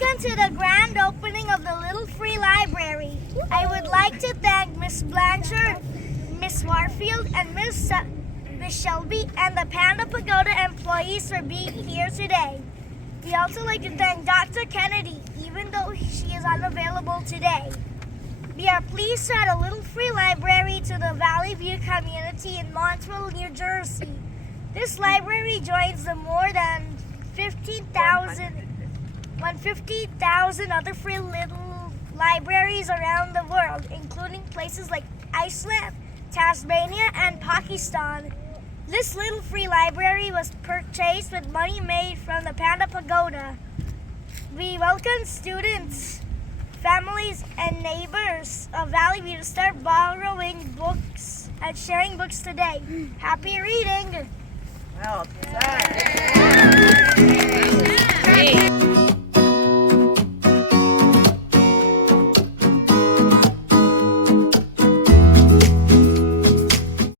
Welcome to the grand opening of the Little Free Library. I would like to thank Miss Blanchard, Miss Warfield, and Miss Shelby and the Panda Pagoda employees for being here today. We also like to thank Dr. Kennedy, even though she is unavailable today. We are pleased to add a Little Free Library to the Valley View community in Montville, New Jersey. This library joins the more than 150,000 other free little libraries around the world, including places like Iceland, Tasmania, and Pakistan. This little free library was purchased with money made from the Panda Pagoda. We welcome students, families, and neighbors of Valley View to start borrowing books and sharing books today. Happy reading! Well done.